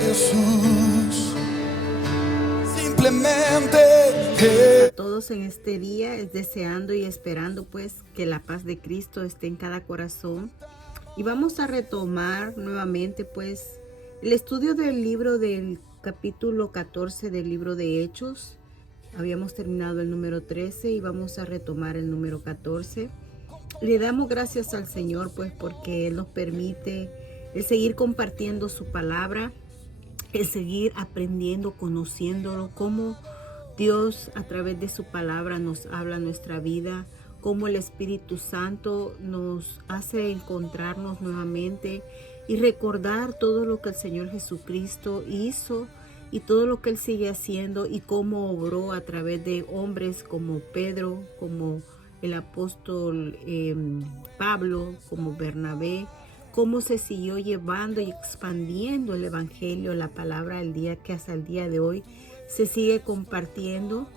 Jesús, simplemente A todos en este día, es deseando y esperando pues que la paz de Cristo esté en cada corazón. Y vamos a retomar nuevamente pues el estudio del libro del capítulo 14 del libro de Hechos. Habíamos terminado el número 13 y vamos a retomar el número 14. Le damos gracias al Señor pues porque Él nos permite el seguir compartiendo su palabra, el seguir aprendiendo, conociéndolo, cómo Dios a través de su palabra nos habla en nuestra vida, cómo el Espíritu Santo nos hace encontrarnos nuevamente y recordar todo lo que el Señor Jesucristo hizo y todo lo que Él sigue haciendo y cómo obró a través de hombres como Pedro, como el apóstol Pablo, como Bernabé, cómo se siguió llevando y expandiendo el evangelio, la palabra del día que hasta el día de hoy se sigue compartiendo.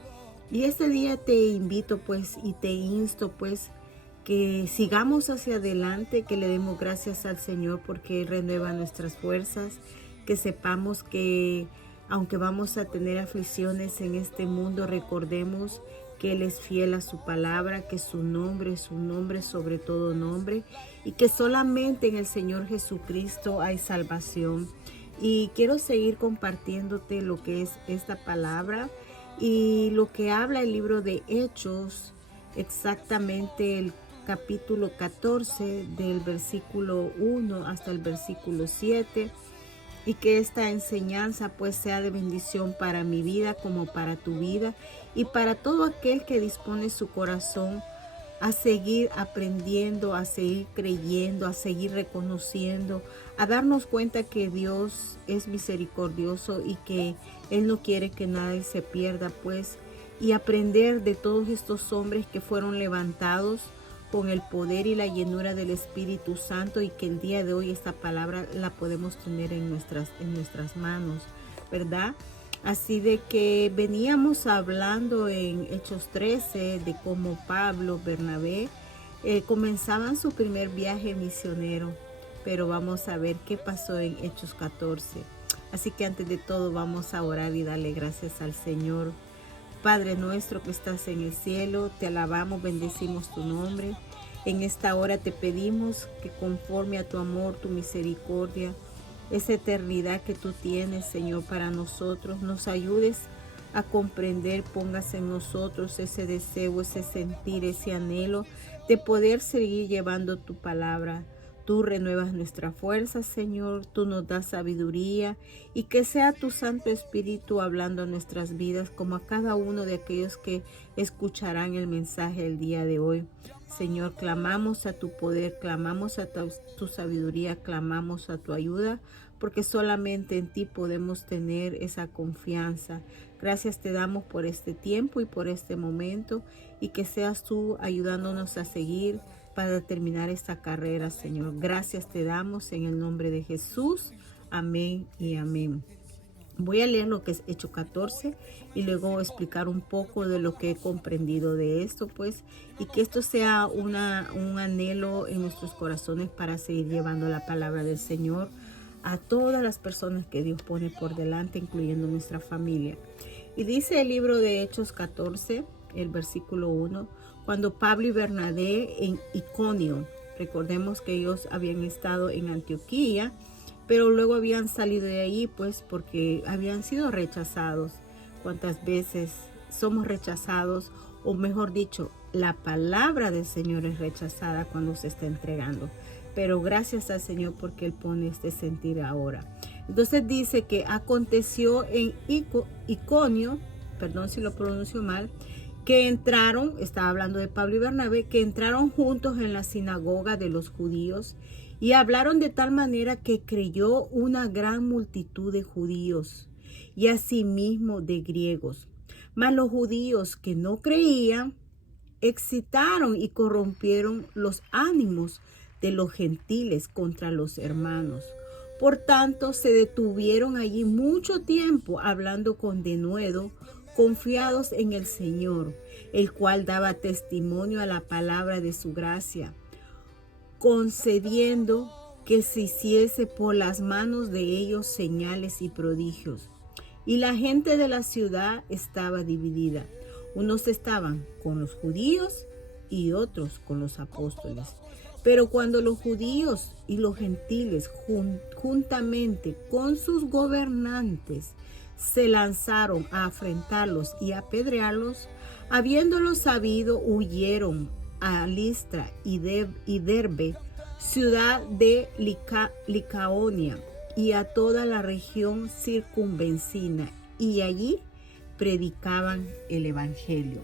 Y este día te invito pues y te insto pues que sigamos hacia adelante, que le demos gracias al Señor porque Él renueva nuestras fuerzas, que sepamos que aunque vamos a tener aflicciones en este mundo, recordemos que Él es fiel a su palabra, que su nombre es un nombre sobre todo nombre y que solamente en el Señor Jesucristo hay salvación. Y quiero seguir compartiéndote lo que es esta palabra y lo que habla el libro de Hechos, exactamente el capítulo 14 del versículo 1 hasta el versículo 7. Y que esta enseñanza pues sea de bendición para mi vida como para tu vida y para todo aquel que dispone su corazón a seguir aprendiendo, a seguir creyendo, a seguir reconociendo, a darnos cuenta que Dios es misericordioso y que Él no quiere que nadie se pierda pues, y aprender de todos estos hombres que fueron levantados con el poder y la llenura del Espíritu Santo y que el día de hoy esta palabra la podemos tener en nuestras manos, ¿verdad? Así de que veníamos hablando en Hechos 13 de cómo Pablo, Bernabé comenzaban su primer viaje misionero, pero vamos a ver qué pasó en Hechos 14. Así que antes de todo vamos a orar y darle gracias al Señor. Padre nuestro que estás en el cielo, te alabamos, bendecimos tu nombre. En esta hora te pedimos que conforme a tu amor, tu misericordia, esa eternidad que tú tienes, Señor, para nosotros, nos ayudes a comprender, pongas en nosotros ese deseo, ese sentir, ese anhelo de poder seguir llevando tu palabra. Tú renuevas nuestra fuerza, Señor, tú nos das sabiduría y que sea tu Santo Espíritu hablando en nuestras vidas como a cada uno de aquellos que escucharán el mensaje el día de hoy. Señor, clamamos a tu poder, clamamos a tu sabiduría, clamamos a tu ayuda, porque solamente en ti podemos tener esa confianza. Gracias te damos por este tiempo y por este momento y que seas tú ayudándonos a seguir para terminar esta carrera, Señor. Gracias te damos en el nombre de Jesús. Amén y amén. Voy a leer lo que es Hechos 14 y luego explicar un poco de lo que he comprendido de esto, pues, y que esto sea un anhelo en nuestros corazones para seguir llevando la palabra del Señor a todas las personas que Dios pone por delante, incluyendo nuestra familia. Y dice el libro de Hechos 14, el versículo 1, cuando Pablo y Bernabé en Iconio, recordemos que ellos habían estado en Antioquía, pero luego habían salido de ahí pues porque habían sido rechazados. ¿Cuántas veces somos rechazados? O mejor dicho, la palabra del Señor es rechazada cuando se está entregando. Pero gracias al Señor porque Él pone este sentir ahora. Entonces dice que aconteció en Iconio, perdón si lo pronuncio mal, que entraron, estaba hablando de Pablo y Bernabé, que entraron juntos en la sinagoga de los judíos y hablaron de tal manera que creyó una gran multitud de judíos y asimismo de griegos. Mas los judíos que no creían excitaron y corrompieron los ánimos de los gentiles contra los hermanos. Por tanto, se detuvieron allí mucho tiempo hablando con denuedo, confiados en el Señor, el cual daba testimonio a la palabra de su gracia, concediendo que se hiciese por las manos de ellos señales y prodigios. Y la gente de la ciudad estaba dividida. Unos estaban con los judíos y otros con los apóstoles. Pero cuando los judíos y los gentiles juntamente con sus gobernantes se lanzaron a afrentarlos y apedrearlos, habiéndolo sabido, huyeron a Listra y Derbe, ciudad de Licaonia, y a toda la región circunvecina, y allí predicaban el evangelio.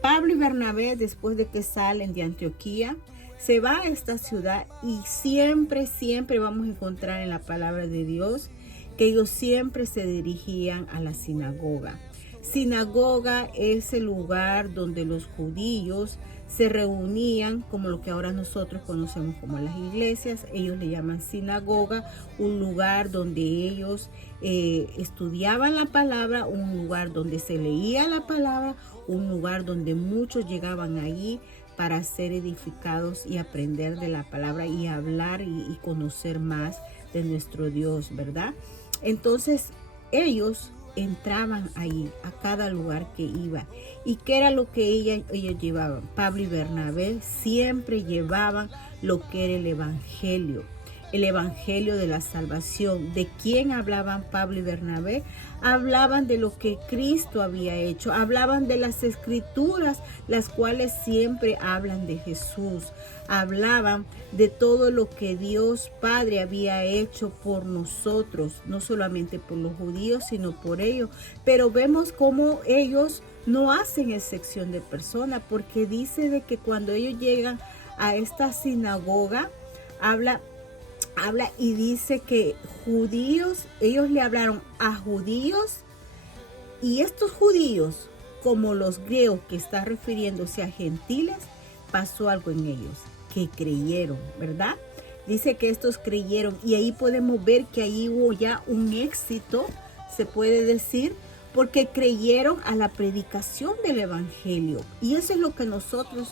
Pablo y Bernabé, después de que salen de Antioquía, se va a esta ciudad, y siempre vamos a encontrar en la palabra de Dios que ellos siempre se dirigían a la sinagoga. Sinagoga es el lugar donde los judíos se reunían, como lo que ahora nosotros conocemos como las iglesias. Ellos le llaman sinagoga, un lugar donde ellos estudiaban la palabra, un lugar donde se leía la palabra, un lugar donde muchos llegaban allí para ser edificados y aprender de la palabra y hablar y conocer más de nuestro Dios, ¿verdad? Entonces ellos entraban ahí a cada lugar que iba. ¿Y qué era lo que ellos llevaban? Pablo y Bernabé siempre llevaban lo que era el evangelio de la salvación. ¿De quién hablaban Pablo y Bernabé? Hablaban de lo que Cristo había hecho, hablaban de las escrituras, las cuales siempre hablan de Jesús, hablaban de todo lo que Dios Padre había hecho por nosotros, no solamente por los judíos, sino por ellos. Pero vemos cómo ellos no hacen excepción de persona, porque dice de que cuando ellos llegan a esta sinagoga, habla y dice que judíos, ellos le hablaron a judíos, y estos judíos, como los griegos que está refiriéndose a gentiles, pasó algo en ellos, que creyeron, ¿verdad? Dice que estos creyeron, y ahí podemos ver que ahí hubo ya un éxito, se puede decir, porque creyeron a la predicación del evangelio. Y eso es lo que nosotros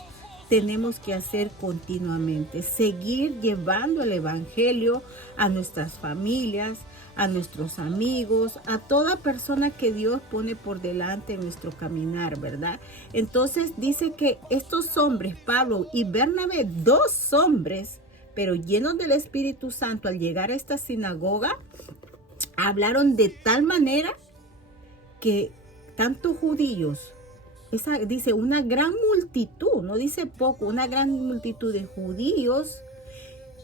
tenemos que hacer continuamente, seguir llevando el evangelio a nuestras familias, a nuestros amigos, a toda persona que Dios pone por delante en nuestro caminar, ¿verdad? Entonces dice que estos hombres, Pablo y Bernabé, dos hombres, pero llenos del Espíritu Santo, al llegar a esta sinagoga, hablaron de tal manera que tantos judíos, dice una gran multitud, no dice poco, una gran multitud de judíos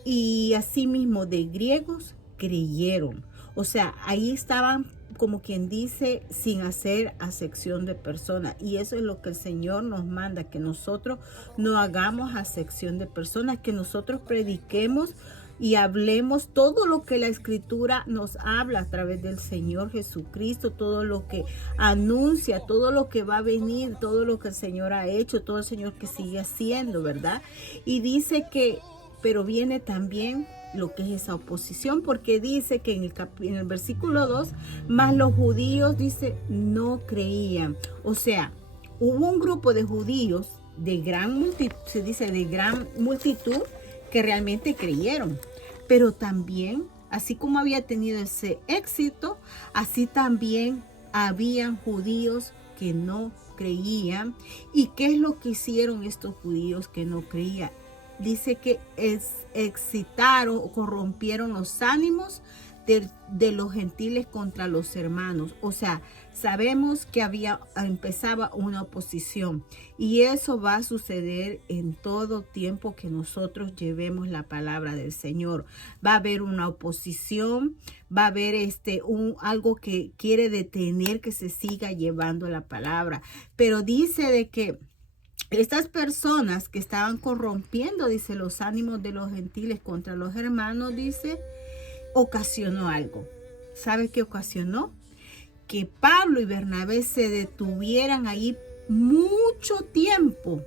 y asimismo de griegos creyeron. O sea, ahí estaban, como quien dice, sin hacer acepción de personas. Y eso es lo que el Señor nos manda, que nosotros no hagamos acepción de personas, que nosotros prediquemos y hablemos todo lo que la Escritura nos habla a través del Señor Jesucristo, todo lo que anuncia, todo lo que va a venir, todo lo que el Señor ha hecho, todo el Señor que sigue haciendo, ¿verdad? Y dice que, pero viene también lo que es esa oposición, porque dice que en el versículo 2, más los judíos, dice, no creían. O sea, hubo un grupo de judíos de gran multitud, se dice de gran multitud, que realmente creyeron, pero también, así como había tenido ese éxito, así también habían judíos que no creían. ¿Y qué es lo que hicieron estos judíos que no creían? Dice que excitaron o corrompieron los ánimos de los gentiles contra los hermanos. O sea, sabemos que empezaba una oposición, y eso va a suceder en todo tiempo que nosotros llevemos la palabra del Señor. Va a haber una oposición, va a haber algo que quiere detener que se siga llevando la palabra. Pero dice de que estas personas que estaban corrompiendo, dice, los ánimos de los gentiles contra los hermanos, dice, ocasionó algo. ¿Sabe qué ocasionó? Que Pablo y Bernabé se detuvieran ahí mucho tiempo,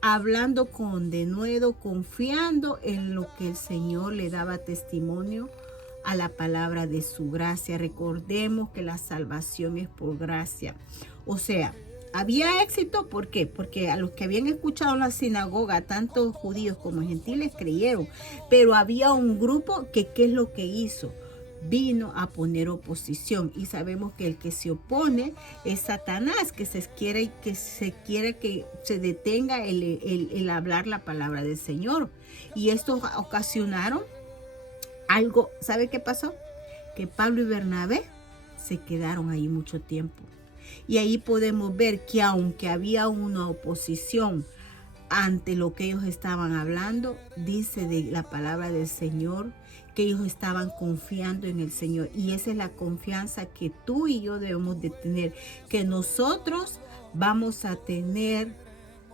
hablando con denuedo, confiando en lo que el Señor le daba testimonio a la palabra de su gracia. Recordemos que la salvación es por gracia. O sea, Había éxito, ¿por qué? Porque a los que habían escuchado en la sinagoga, tanto judíos como gentiles creyeron, pero había un grupo que, ¿qué es lo que hizo? Vino a poner oposición, y sabemos que el que se opone es Satanás, que quiere que se detenga el hablar la palabra del Señor. Y esto ocasionaron algo. ¿Sabe qué pasó? Que Pablo y Bernabé se quedaron ahí mucho tiempo. Y ahí podemos ver que aunque había una oposición ante lo que ellos estaban hablando, dice de la palabra del Señor que ellos estaban confiando en el Señor. Y esa es la confianza que tú y yo debemos de tener, que nosotros vamos a tener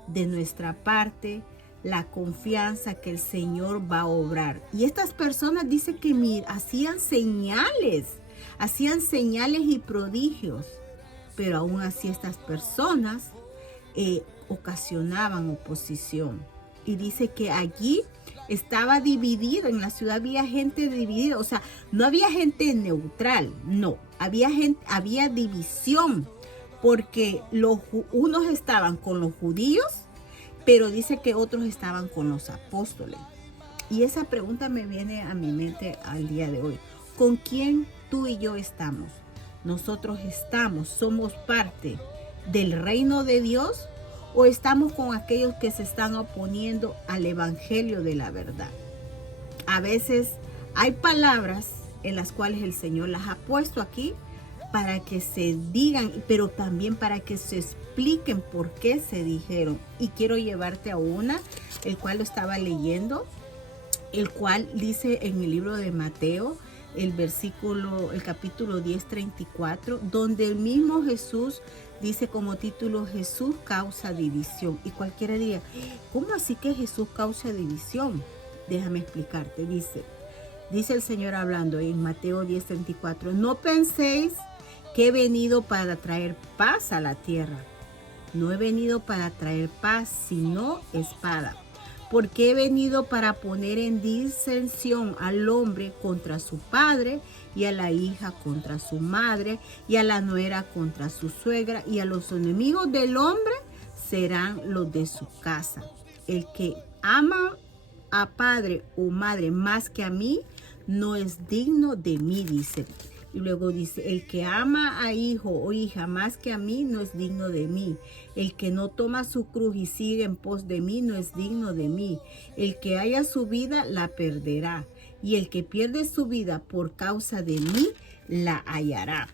de nuestra parte la confianza que el Señor va a obrar. Y estas personas dicen que hacían señales y prodigios, pero aún así estas personas ocasionaban oposición. Y dice que allí estaba dividido, en la ciudad había gente dividida, o sea, no había gente neutral, no, había división, porque unos estaban con los judíos, pero dice que otros estaban con los apóstoles. Y esa pregunta me viene a mi mente al día de hoy. ¿Con quién tú y yo estamos? ¿Nosotros somos parte del reino de Dios, o estamos con aquellos que se están oponiendo al evangelio de la verdad? A veces hay palabras en las cuales el Señor las ha puesto aquí para que se digan, pero también para que se expliquen por qué se dijeron. Y quiero llevarte a una, el cual lo estaba leyendo, el cual dice en el libro de Mateo, el capítulo 10:34, donde el mismo Jesús dice como título: Jesús causa división. Y cualquiera diría, ¿cómo así que Jesús causa división? Déjame explicarte. Dice el Señor hablando en Mateo 10:34, no penséis que he venido para traer paz a la tierra. No he venido para traer paz, sino espada. Porque he venido para poner en disensión al hombre contra su padre, y a la hija contra su madre, y a la nuera contra su suegra, y a los enemigos del hombre serán los de su casa. El que ama a padre o madre más que a mí, no es digno de mí, dice. Y luego dice, el que ama a hijo o hija más que a mí, no es digno de mí. El que no toma su cruz y sigue en pos de mí, no es digno de mí. El que haya su vida, la perderá. Y el que pierde su vida por causa de mí, la hallará.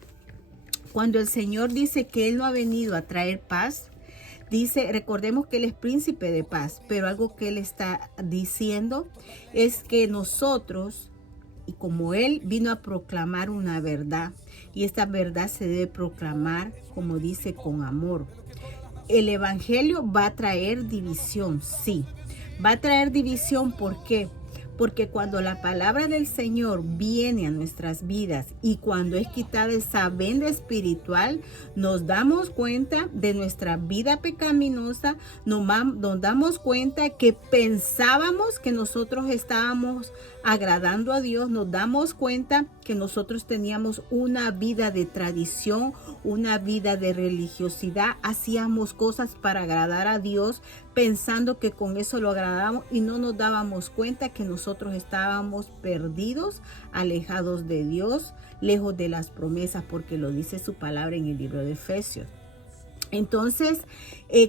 Cuando el Señor dice que Él no ha venido a traer paz, dice, recordemos que Él es príncipe de paz, pero algo que Él está diciendo es que nosotros, y como Él vino a proclamar una verdad, y esta verdad se debe proclamar, como dice, con amor. El evangelio va a traer división, sí. Va a traer división, ¿por qué? Porque cuando la palabra del Señor viene a nuestras vidas y cuando es quitada esa venda espiritual, nos damos cuenta de nuestra vida pecaminosa, nos damos cuenta que pensábamos que nosotros estábamos agradando a Dios, nos damos cuenta que nosotros teníamos una vida de tradición, una vida de religiosidad, hacíamos cosas para agradar a Dios, pensando que con eso lo agradamos, y no nos dábamos cuenta que nosotros estábamos perdidos, alejados de Dios, lejos de las promesas, porque lo dice su palabra en el libro de Efesios. Entonces,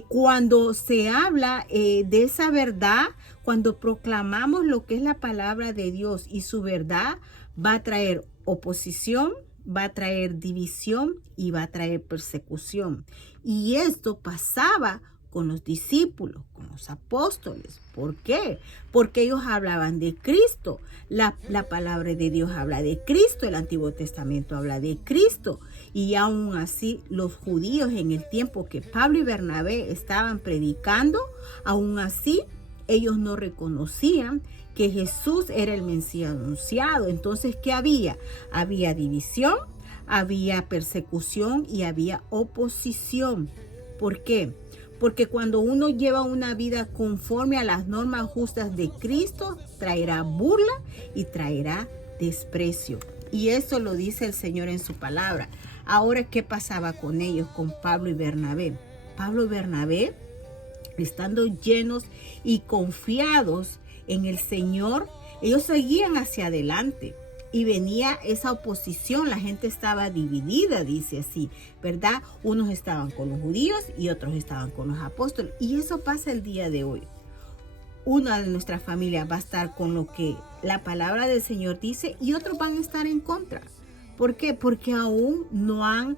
cuando se habla de esa verdad, cuando proclamamos lo que es la palabra de Dios y su verdad, va a traer oposición, va a traer división y va a traer persecución. Y esto pasaba con los discípulos, con los apóstoles. ¿Por qué? Porque ellos hablaban de Cristo. La palabra de Dios habla de Cristo, el Antiguo Testamento habla de Cristo. Y aún así, los judíos en el tiempo que Pablo y Bernabé estaban predicando, aún así, ellos no reconocían que Jesús era el Mesías anunciado. Entonces, ¿qué había? Había división, había persecución y había oposición. ¿Por qué? Porque cuando uno lleva una vida conforme a las normas justas de Cristo, traerá burla y traerá desprecio. Y eso lo dice el Señor en su palabra. Ahora, ¿qué pasaba con ellos, con Pablo y Bernabé? Pablo y Bernabé, estando llenos y confiados en el Señor, ellos seguían hacia adelante. Y venía esa oposición, la gente estaba dividida, dice así, ¿verdad? Unos estaban con los judíos y otros estaban con los apóstoles. Y eso pasa el día de hoy. Una de nuestras familias va a estar con lo que la palabra del Señor dice y otros van a estar en contra. ¿Por qué? Porque aún no han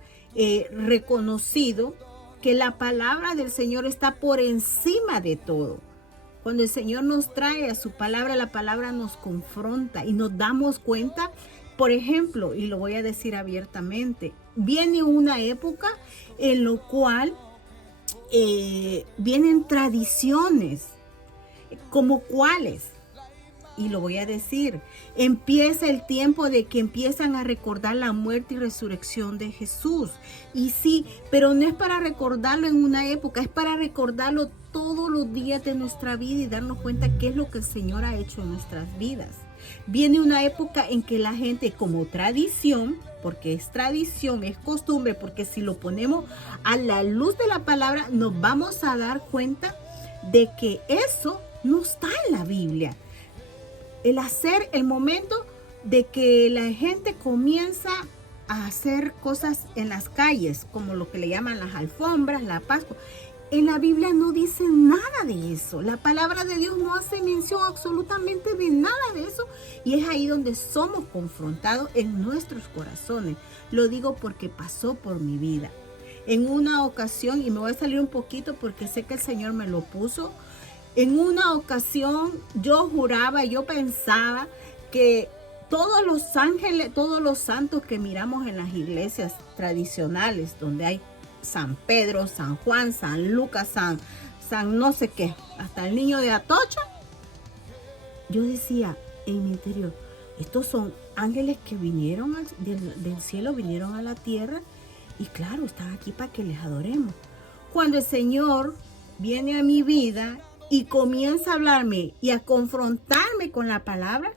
reconocido que la palabra del Señor está por encima de todo. Cuando el Señor nos trae a su palabra, la palabra nos confronta y nos damos cuenta, por ejemplo, y lo voy a decir abiertamente, viene una época en la cual vienen tradiciones, como cuáles, y lo voy a decir, empieza el tiempo de que empiezan a recordar la muerte y resurrección de Jesús. Y sí, pero no es para recordarlo en una época, es para recordarlo todos los días de nuestra vida y darnos cuenta qué es lo que el Señor ha hecho en nuestras vidas. Viene una época en que la gente, como tradición, porque es tradición, es costumbre, porque si lo ponemos a la luz de la palabra, nos vamos a dar cuenta de que eso no está en la Biblia. El momento de que la gente comienza a hacer cosas en las calles, como lo que le llaman las alfombras, la Pascua. En la Biblia no dice nada de eso. La palabra de Dios no hace mención absolutamente de nada de eso. Y es ahí donde somos confrontados en nuestros corazones. Lo digo porque pasó por mi vida. En una ocasión, y me voy a salir un poquito porque sé que el Señor me lo puso. En una ocasión yo juraba, yo pensaba que todos los ángeles, todos los santos que miramos en las iglesias tradicionales, donde hay San Pedro, San Juan, San Lucas, San no sé qué, hasta el niño de Atocha, yo decía en mi interior, estos son ángeles que vinieron del cielo, vinieron a la tierra y claro, están aquí para que les adoremos. Cuando el Señor viene a mi vida y comienza a hablarme y a confrontarme con la palabra,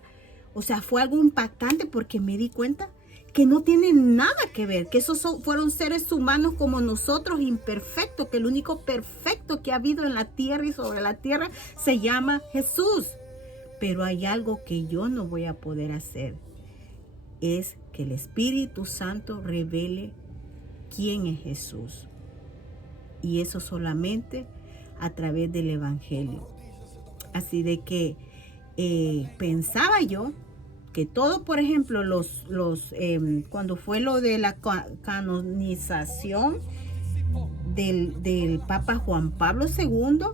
o sea, fue algo impactante porque me di cuenta que no tienen nada que ver, que esos fueron seres humanos como nosotros, imperfectos, que el único perfecto que ha habido en la tierra y sobre la tierra se llama Jesús. Pero hay algo que yo no voy a poder hacer, es que el Espíritu Santo revele quién es Jesús. Y eso solamente a través del Evangelio. Así de que pensaba yo que todo, por ejemplo, cuando fue lo de la canonización del Papa Juan Pablo II,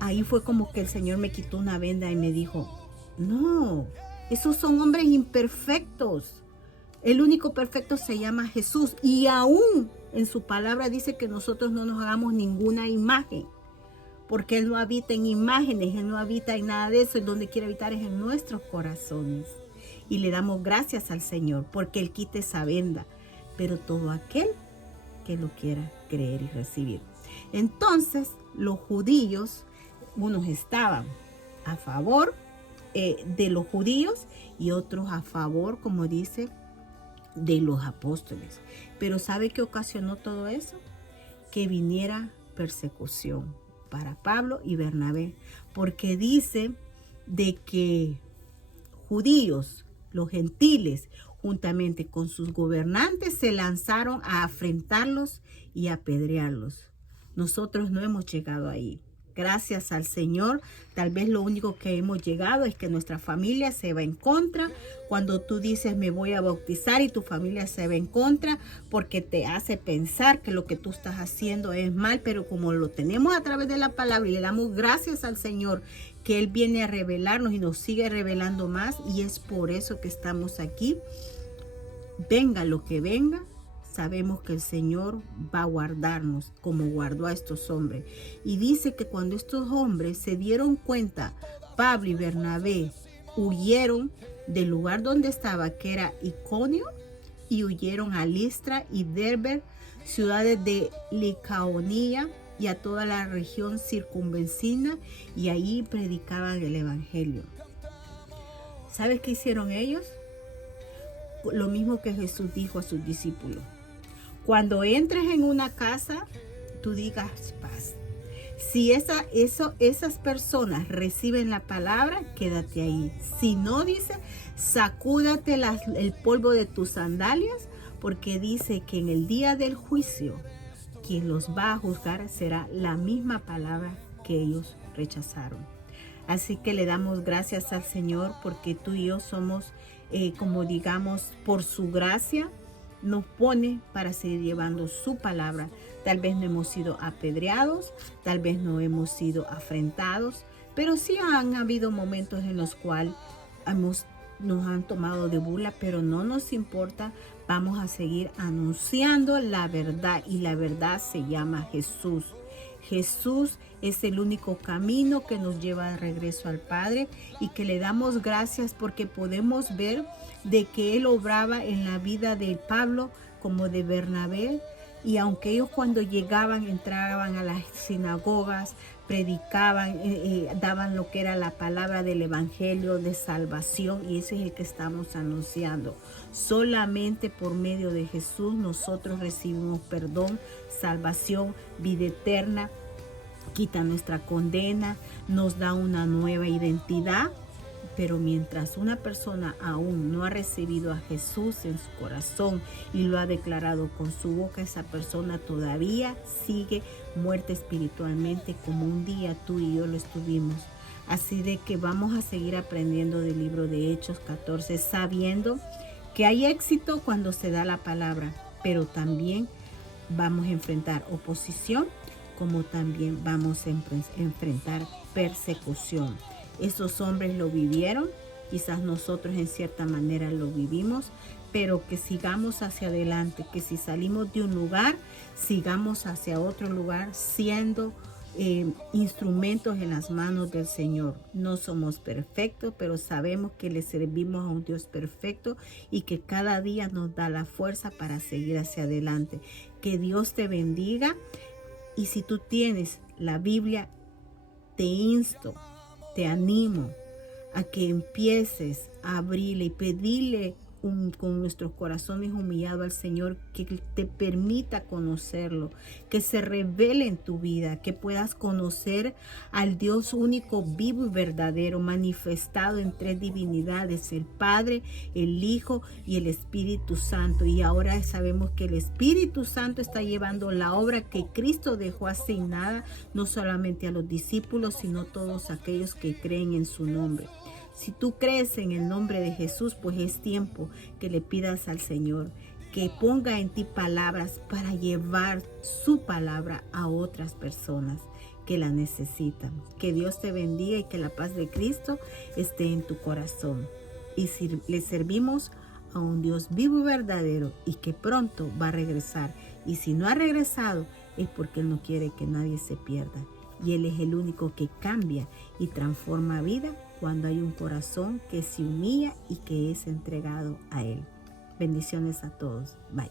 ahí fue como que el Señor me quitó una venda y me dijo, no, esos son hombres imperfectos. El único perfecto se llama Jesús y aún en su palabra dice que nosotros no nos hagamos ninguna imagen. Porque Él no habita en imágenes, Él no habita en nada de eso. Él donde quiere habitar es en nuestros corazones. Y le damos gracias al Señor porque Él quita esa venda. Pero todo aquel que lo quiera creer y recibir. Entonces, los judíos, unos estaban a favor de los judíos y otros a favor, como dice, de los apóstoles. Pero ¿sabe qué ocasionó todo eso? Que viniera persecución para Pablo y Bernabé, porque dice de que judíos, los gentiles, juntamente con sus gobernantes, se lanzaron a afrentarlos y a apedrearlos. Nosotros no hemos llegado ahí. Gracias al Señor, tal vez lo único que hemos llegado es que nuestra familia se va en contra. Cuando tú dices me voy a bautizar y tu familia se va en contra porque te hace pensar que lo que tú estás haciendo es mal, pero como lo tenemos a través de la palabra y le damos gracias al Señor que Él viene a revelarnos y nos sigue revelando más y es por eso que estamos aquí. Venga lo que venga, sabemos que el Señor va a guardarnos como guardó a estos hombres. Y dice que cuando estos hombres se dieron cuenta, Pablo y Bernabé huyeron del lugar donde estaba, que era Iconio, y huyeron a Listra y Derbe, ciudades de Licaonía y a toda la región circunvecina, y ahí predicaban el Evangelio. ¿Sabes qué hicieron ellos? Lo mismo que Jesús dijo a sus discípulos. Cuando entres en una casa, tú digas paz. Si esas personas reciben la palabra, quédate ahí. Si no, dice, sacúdate el polvo de tus sandalias, porque dice que en el día del juicio, quien los va a juzgar será la misma palabra que ellos rechazaron. Así que le damos gracias al Señor porque tú y yo somos, como digamos, por su gracia, nos pone para seguir llevando su palabra. Tal vez no hemos sido apedreados, tal vez no hemos sido afrentados, pero sí han habido momentos en los cuales nos han tomado de burla, pero no nos importa. Vamos a seguir anunciando la verdad y la verdad se llama Jesús. Jesús es el único camino que nos lleva de regreso al Padre y que le damos gracias porque podemos ver de que Él obraba en la vida de Pablo como de Bernabé. Y aunque ellos cuando llegaban, entraban a las sinagogas, predicaban, daban lo que era la palabra del evangelio de salvación, y ese es el que estamos anunciando. Solamente por medio de Jesús nosotros recibimos perdón, salvación, vida eterna, quita nuestra condena, nos da una nueva identidad. Pero mientras una persona aún no ha recibido a Jesús en su corazón y lo ha declarado con su boca, esa persona todavía sigue muerta espiritualmente, como un día tú y yo lo estuvimos. Así de que vamos a seguir aprendiendo del libro de Hechos 14, sabiendo que hay éxito cuando se da la palabra, pero también vamos a enfrentar oposición, como también vamos a enfrentar persecución. Esos hombres lo vivieron, quizás nosotros en cierta manera lo vivimos, pero que sigamos hacia adelante, que si salimos de un lugar, sigamos hacia otro lugar siendo instrumentos en las manos del Señor. No somos perfectos, pero sabemos que le servimos a un Dios perfecto y que cada día nos da la fuerza para seguir hacia adelante. Que Dios te bendiga, y si tú tienes la Biblia, te insto, te animo a que empieces a abrirle y pedirle con nuestros corazones humillados al Señor que te permita conocerlo, que se revele en tu vida, que puedas conocer al Dios único, vivo y verdadero, manifestado en tres divinidades, el Padre, el Hijo y el Espíritu Santo. Y ahora sabemos que el Espíritu Santo está llevando la obra que Cristo dejó asignada, no solamente a los discípulos, sino a todos aquellos que creen en su nombre. Si tú crees en el nombre de Jesús, pues es tiempo que le pidas al Señor que ponga en ti palabras para llevar su palabra a otras personas que la necesitan. Que Dios te bendiga y que la paz de Cristo esté en tu corazón. Y si le servimos a un Dios vivo y verdadero y que pronto va a regresar. Y si no ha regresado es porque Él no quiere que nadie se pierda. Y Él es el único que cambia y transforma vida cuando hay un corazón que se humilla y que es entregado a Él. Bendiciones a todos. Bye.